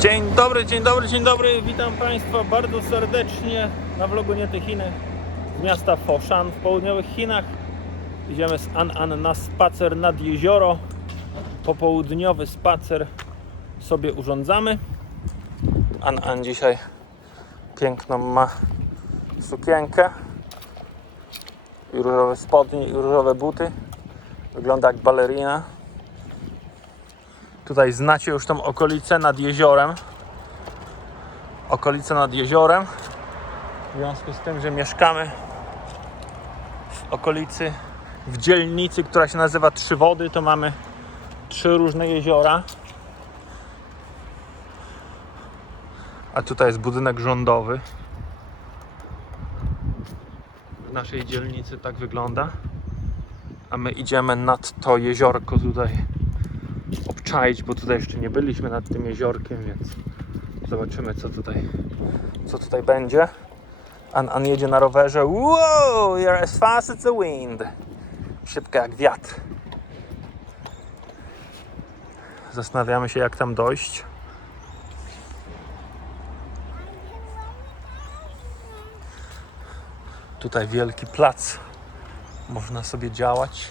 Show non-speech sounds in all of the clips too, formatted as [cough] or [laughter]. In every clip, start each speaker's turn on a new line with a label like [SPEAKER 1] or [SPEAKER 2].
[SPEAKER 1] Dzień dobry, dzień dobry, dzień dobry. Witam Państwa bardzo serdecznie na vlogu Nie te Chiny z miasta Foshan w południowych Chinach. Idziemy z An An na spacer nad jezioro. Popołudniowy spacer sobie urządzamy. An An dzisiaj piękną ma sukienkę i różowe spodnie i różowe buty. Wygląda jak balerina. Tutaj znacie już tą okolicę nad jeziorem. Okolice nad jeziorem. W związku z tym, że mieszkamy w okolicy, w dzielnicy, która się nazywa Trzy Wody, to mamy trzy różne jeziora. A tutaj jest budynek rządowy. W naszej dzielnicy tak wygląda. A my idziemy nad to jeziorko tutaj obczaić, bo tutaj jeszcze nie byliśmy nad tym jeziorkiem, więc zobaczymy co tutaj, co tutaj będzie. An, An jedzie na rowerze. Wow, you're as fast as the wind. Szybko jak wiatr. Zastanawiamy się jak tam dojść. Tutaj wielki plac. Można sobie działać,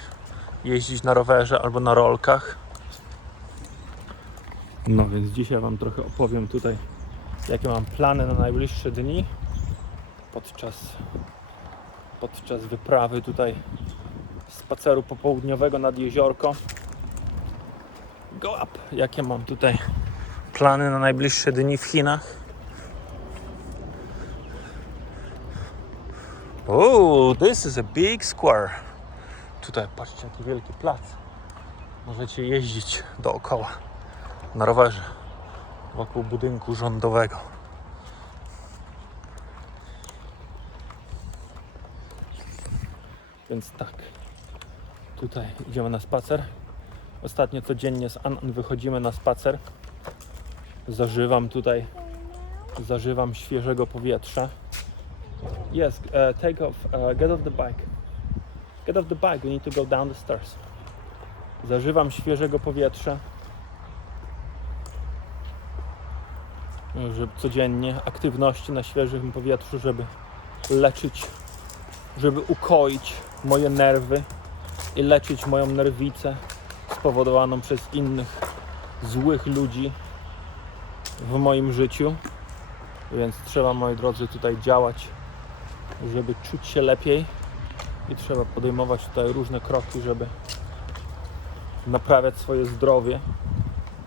[SPEAKER 1] jeździć na rowerze albo na rolkach. No więc dzisiaj Wam trochę opowiem tutaj, jakie mam plany na najbliższe dni podczas, podczas wyprawy tutaj spaceru popołudniowego nad jeziorko. Go up! Jakie mam tutaj plany na najbliższe dni w Chinach? Oh, this is a big square. Tutaj patrzcie, jaki wielki plac. Możecie jeździć dookoła na rowerze wokół budynku rządowego. Więc tak, tutaj idziemy na spacer. Ostatnio codziennie z An An wychodzimy na spacer. Zażywam tutaj, zażywam świeżego powietrza. Yes, uh, take off, uh, get off the bike. Get off the bike, we need to go down the stairs. Zażywam świeżego powietrza. Żeby codziennie aktywności na świeżym powietrzu, żeby leczyć, żeby ukoić moje nerwy i leczyć moją nerwicę spowodowaną przez innych złych ludzi w moim życiu. Więc trzeba, moi drodzy, tutaj działać, żeby czuć się lepiej i trzeba podejmować tutaj różne kroki, żeby naprawiać swoje zdrowie.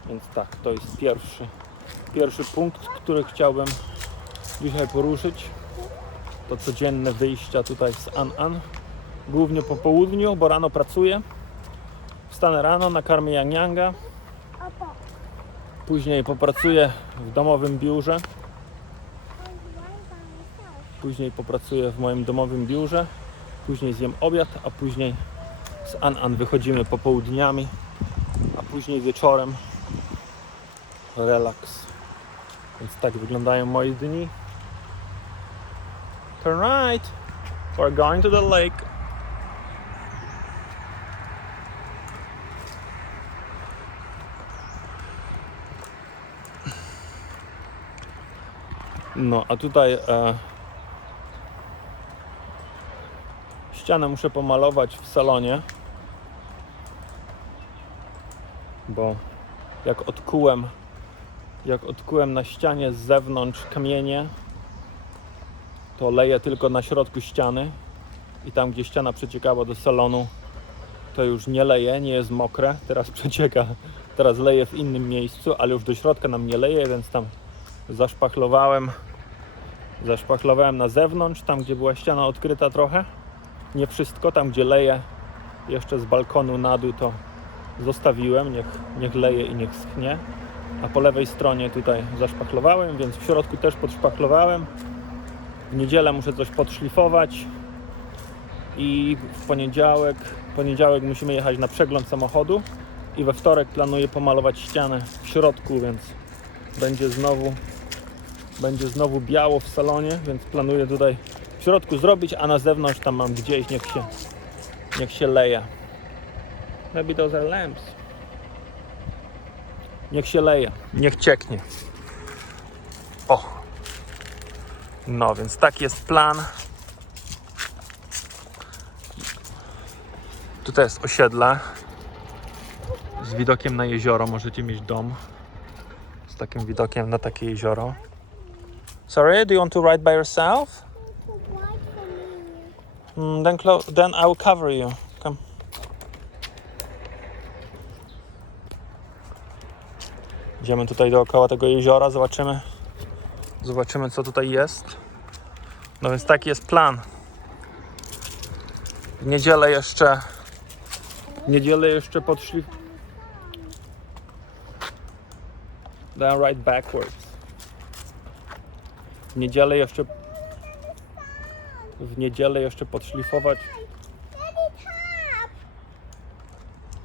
[SPEAKER 1] Więc tak, to jest pierwszy Pierwszy punkt, który chciałbym dzisiaj poruszyć, to codzienne wyjścia tutaj z An An. Głównie po południu, bo rano pracuję. Wstanę rano, nakarmię Yang Yanga. Później popracuję w domowym biurze. Później popracuję w moim domowym biurze. Później zjem obiad, a później z An An wychodzimy popołudniami, a później wieczorem relaks. Więc tak wyglądają moje dni. Turn right. We're going to the lake. No, a tutaj e, ścianę muszę pomalować w salonie, bo jak odkułem jak odkułem na ścianie z zewnątrz kamienie, to leję tylko na środku ściany i tam, gdzie ściana przeciekała do salonu, to już nie leje, nie jest mokre. Teraz [laughs] przecieka, teraz leje w innym miejscu, ale już do środka nam nie leje, więc tam zaszpachlowałem. Zaszpachlowałem na zewnątrz, tam gdzie była ściana odkryta trochę. Nie wszystko, tam gdzie leje jeszcze z balkonu na dół, to zostawiłem. Niech, niech leje i niech schnie a po lewej stronie tutaj zaszpachlowałem, więc w środku też podszpachlowałem. W niedzielę muszę coś podszlifować i w poniedziałek, poniedziałek musimy jechać na przegląd samochodu i we wtorek planuję pomalować ścianę w środku, więc będzie znowu będzie znowu biało w salonie, więc planuję tutaj w środku zrobić, a na zewnątrz tam mam gdzieś, niech się, niech się leje. Maybe those are lamps. Niech się leje, niech cieknie. O! No więc taki jest plan. Tutaj jest osiedle z widokiem na jezioro. Możecie mieć dom z takim widokiem na takie jezioro. Sorry, do you want to ride by yourself? Mm, then, then I will cover you. Come. Idziemy tutaj dookoła tego jeziora, zobaczymy, zobaczymy co tutaj jest. No więc taki jest plan. W niedzielę jeszcze, w niedzielę jeszcze podszli. Then right backwards. W niedzielę jeszcze, w niedzielę jeszcze podszlifować.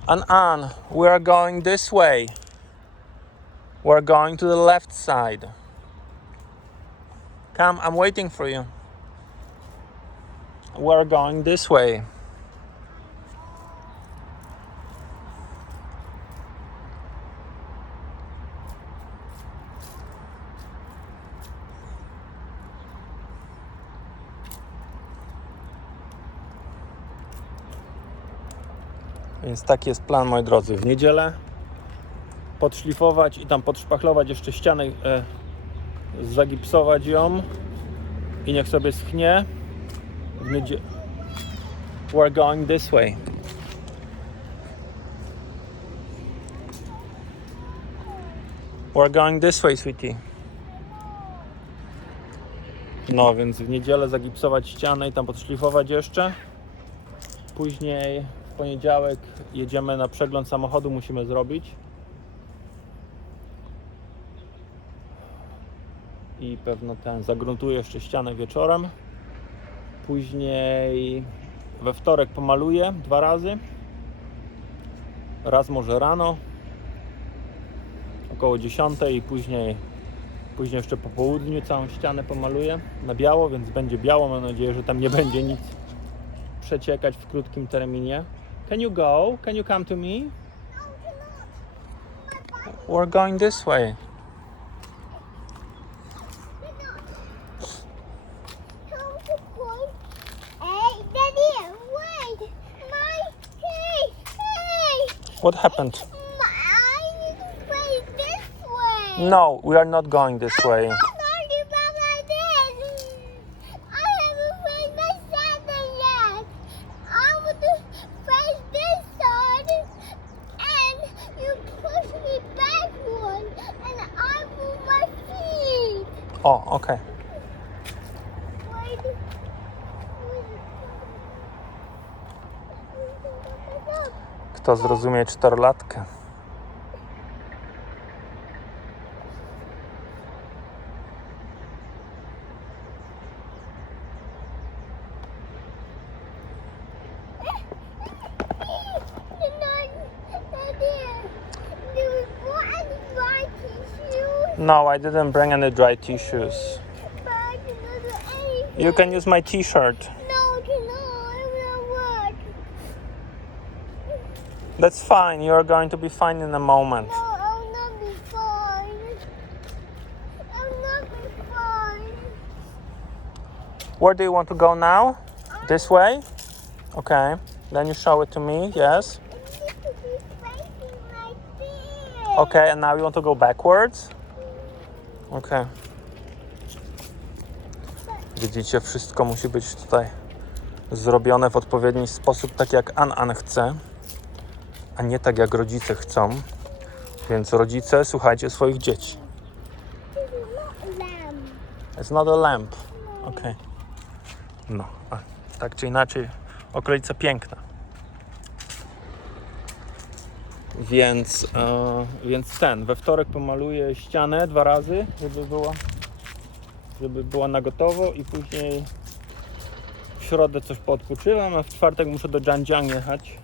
[SPEAKER 1] An An, we are going this way. We're going to the left side. Come, I'm waiting for you. We're going this way. Więc taki jest plan, moi drodzy. W niedzielę podszlifować i tam podszpachlować jeszcze ścianę, e, zagipsować ją i niech sobie schnie. We're going this way. We're going this way, sweetie. No, więc w niedzielę zagipsować ścianę i tam podszlifować jeszcze. Później w poniedziałek jedziemy na przegląd samochodu, musimy zrobić. I pewno ten zagruntuję jeszcze ścianę wieczorem. Później we wtorek pomaluję dwa razy. Raz może rano około 10 i później później jeszcze po południu całą ścianę pomaluję na biało, więc będzie biało. Mam nadzieję, że tam nie będzie nic przeciekać w krótkim terminie. Can you go? Can you come to me? We're going this way. What happened?
[SPEAKER 2] My, I need to face this way!
[SPEAKER 1] No, we are not going this way. Kto zrozumie czterolatkę? No, I didn't bring any dry tissues. You can use my t-shirt. That's fine. You're going to be fine in a moment.
[SPEAKER 2] No, I'll not be fine. I'll not be fine.
[SPEAKER 1] Where do you want to go now? This way? Okay. Then you show it to me. Yes. Okay, and now you want to go backwards? Okay. Widzicie, wszystko musi być tutaj zrobione w odpowiedni sposób, tak jak An-An chce, a nie tak jak rodzice chcą. Więc rodzice, słuchajcie swoich dzieci. It's not a lamp. Okay. No, tak czy inaczej, okolica piękna. Więc, e, więc ten, we wtorek pomaluję ścianę dwa razy, żeby była, żeby była na gotowo i później w środę coś poodpoczywam, a w czwartek muszę do Zhanjiang jechać,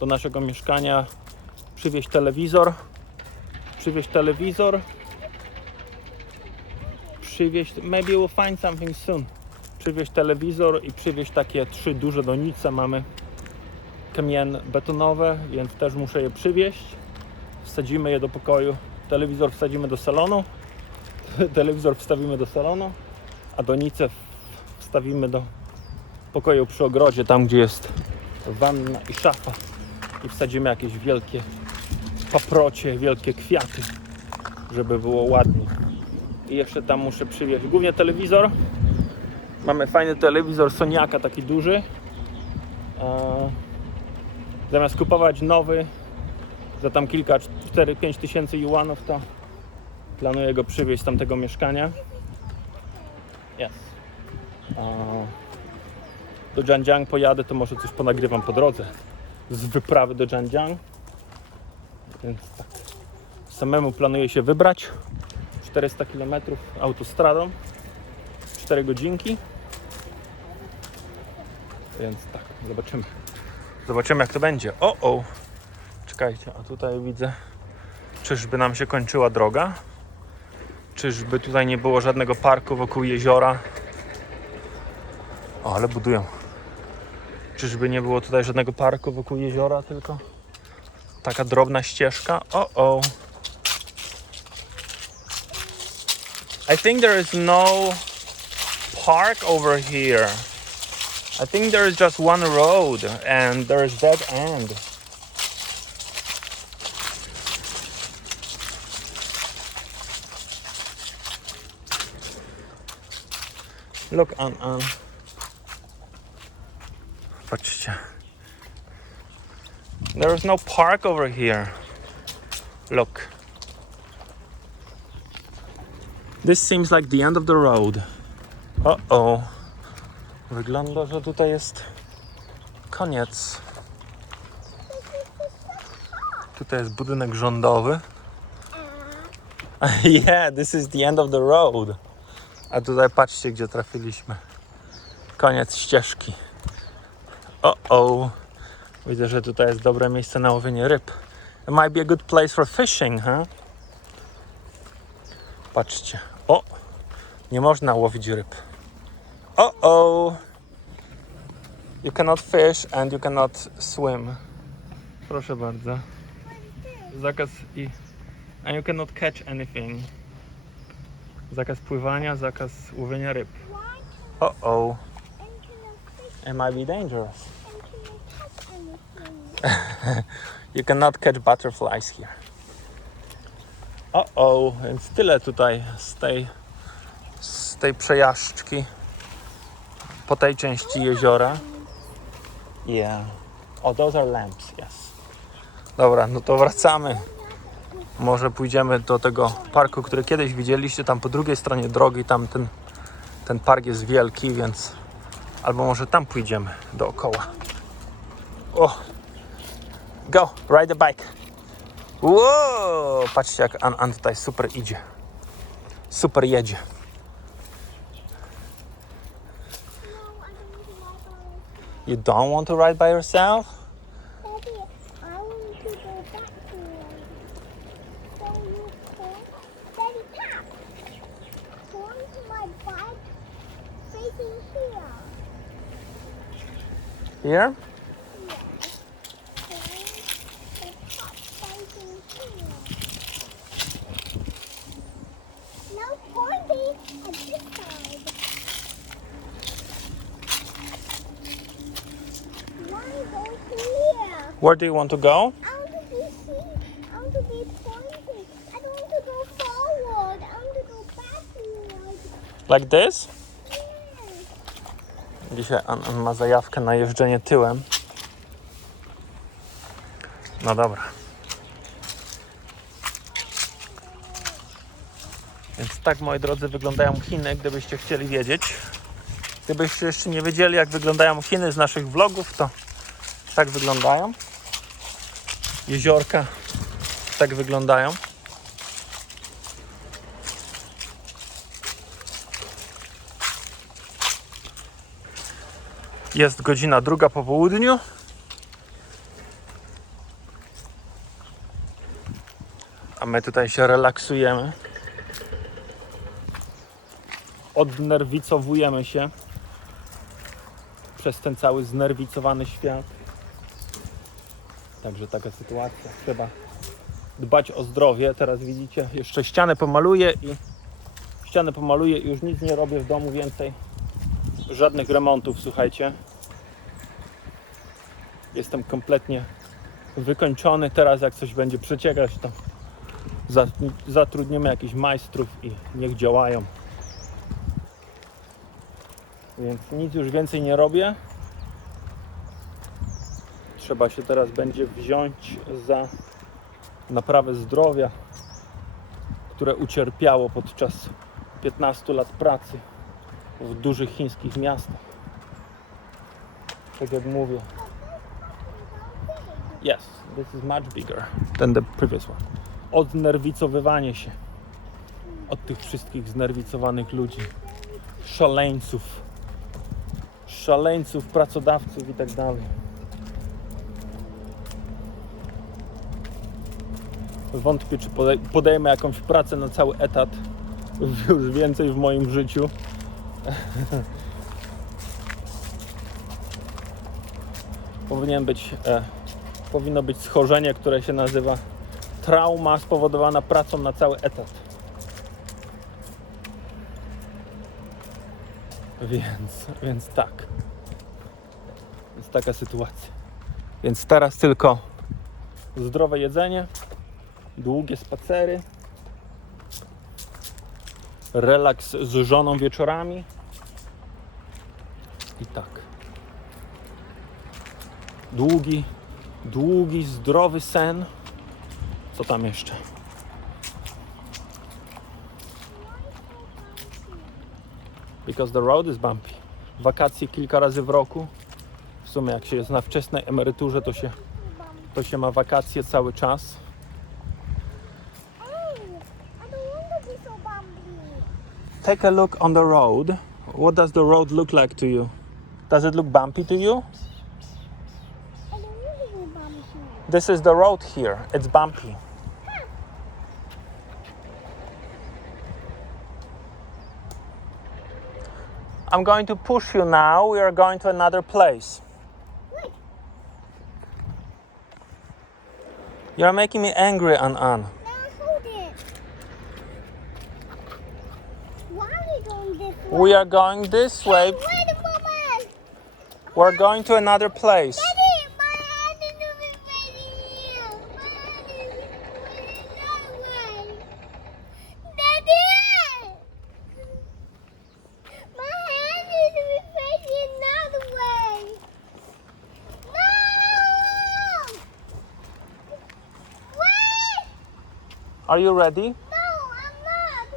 [SPEAKER 1] do naszego mieszkania, przywieźć telewizor, przywieźć telewizor, przywieźć, maybe we'll find something soon. Przywieźć telewizor i przywieźć takie trzy duże donice. Mamy kamień betonowe, więc też muszę je przywieźć. Wsadzimy je do pokoju. Telewizor wsadzimy do salonu. [laughs] telewizor wstawimy do salonu, a donicę w- wstawimy do pokoju przy ogrodzie, tam gdzie jest wanna i szafa i wsadzimy jakieś wielkie paprocie, wielkie kwiaty, żeby było ładnie. I jeszcze tam muszę przywieźć głównie telewizor. Mamy fajny telewizor Soniaka, taki duży. Zamiast kupować nowy za tam kilka, 4-5 tysięcy juanów, to planuję go przywieźć z tamtego mieszkania. Yes. Do Zhanjiang pojadę, to może coś ponagrywam po drodze z wyprawy do Zhanjiang. Więc tak. Samemu planuję się wybrać. 400 km autostradą. 4 godzinki. Więc tak, zobaczymy. Zobaczymy jak to będzie. O, o. Czekajcie, a tutaj widzę. Czyżby nam się kończyła droga? Czyżby tutaj nie było żadnego parku wokół jeziora? O, ale budują. Czyżby nie było tutaj żadnego parku wokół jeziora, tylko taka drobna ścieżka? O, o. I think there is no park over here. I think there is just one road and there is dead end. Look on on. Patrzcie. There is no park over here. Look. This seems like the end of the road. Uh-oh. Wygląda, że tutaj jest koniec. Tutaj jest budynek rządowy. [laughs] yeah, this is the end of the road. A tutaj patrzcie, gdzie trafiliśmy. Koniec ścieżki. O, o. Widzę, że tutaj jest dobre miejsce na łowienie ryb. It might be a good place for fishing, huh? Patrzcie. O! Nie można łowić ryb. O, o! You cannot fish and you cannot swim. Proszę bardzo. Zakaz i. And you cannot catch anything. Zakaz pływania, zakaz łowienia ryb. O, o.
[SPEAKER 2] and can I fish
[SPEAKER 1] It might be dangerous. [laughs] You cannot catch butterflies here. O, o, więc tyle tutaj z tej, z tej przejażdżki po tej części jeziora. Yeah. Oh, those are lamps, yes. Dobra, no to wracamy. Może pójdziemy do tego parku, który kiedyś widzieliście, tam po drugiej stronie drogi, tam ten, ten park jest wielki, więc albo może tam pójdziemy dookoła. O, Go, ride the bike. Wow! Patrzcie jak An, An tutaj super idzie. Super jedzie. You don't want to ride
[SPEAKER 2] by
[SPEAKER 1] yourself?
[SPEAKER 2] Here.
[SPEAKER 1] Where do you want to go?
[SPEAKER 2] I want to be seen. I want to be. I don't want to go forward. I want to go backward.
[SPEAKER 1] Like this? Dzisiaj An, An ma zajawkę na jeżdżenie tyłem. No dobra. Więc tak, moi drodzy, wyglądają Chiny, gdybyście chcieli wiedzieć. Gdybyście jeszcze nie wiedzieli, jak wyglądają Chiny z naszych vlogów, to tak wyglądają. Jeziorka tak wyglądają. Jest godzina druga po południu. A my tutaj się relaksujemy. Odnerwicowujemy się przez ten cały znerwicowany świat. Także taka sytuacja. Trzeba dbać o zdrowie. Teraz widzicie, jeszcze ścianę pomaluję i ścianę pomaluję i już nic nie robię w domu więcej. Żadnych remontów, słuchajcie. Jestem kompletnie wykończony. Teraz jak coś będzie przeciekać, to za- zatrudnimy jakichś majstrów i niech działają. Więc nic już więcej nie robię. Trzeba się teraz będzie wziąć za naprawę zdrowia, które ucierpiało podczas 15 lat pracy w dużych chińskich miastach. Tak jak mówię. Yes, this is much bigger than the previous one. Odnerwicowywanie się od tych wszystkich znerwicowanych ludzi, szaleńców, szaleńców, pracodawców i tak dalej. Wątpię, czy podej- podejmę jakąś pracę na cały etat [laughs] już więcej w moim życiu. [laughs] Powinien być, e, powinno być schorzenie, które się nazywa trauma spowodowana pracą na cały etat. Więc, więc tak. Więc taka sytuacja. Więc teraz tylko zdrowe jedzenie, długie spacery, relaks z żoną wieczorami i tak. Długi, długi, zdrowy sen. Co tam jeszcze? Because the road is bumpy. Wakacje kilka razy w roku. W sumie jak się jest na wczesnej emeryturze, to się, to się ma wakacje cały czas. Take a look on the road. What does the road look like to you? Does it look bumpy to you? This is the road here. It's bumpy. I'm going to push you now. We are going to another place.
[SPEAKER 2] Wait.
[SPEAKER 1] You're making me angry, An An.
[SPEAKER 2] Now hold it. Why are we going this way?
[SPEAKER 1] We are going this way.
[SPEAKER 2] Wait a moment.
[SPEAKER 1] We're going to another place.
[SPEAKER 2] Daddy, my hand is moving facing here. My hand is moving that way. Daddy! My hand is moving facing another way. No! Wait!
[SPEAKER 1] Are you ready?
[SPEAKER 2] No, I'm not.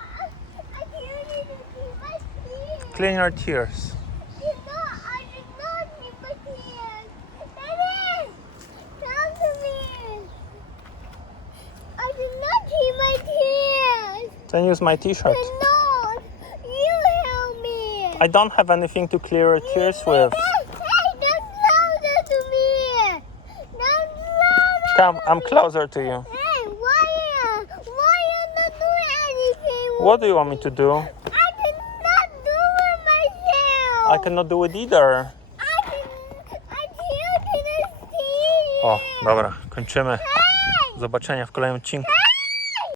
[SPEAKER 2] I, I can't even my tears.
[SPEAKER 1] Clean your tears.
[SPEAKER 2] You know, I did not see my tears. Daddy, come to me. I did not see my tears.
[SPEAKER 1] Then use my t-shirt.
[SPEAKER 2] No, You help me.
[SPEAKER 1] I don't have anything to clear your tears with.
[SPEAKER 2] Hey, come closer to me. Closer.
[SPEAKER 1] Come, I'm closer to you. What do you want me to do?
[SPEAKER 2] I did not do it myself.
[SPEAKER 1] I cannot do it either.
[SPEAKER 2] I can, I can't see
[SPEAKER 1] O, dobra, kończymy. Zobaczenia w kolejnym odcinku.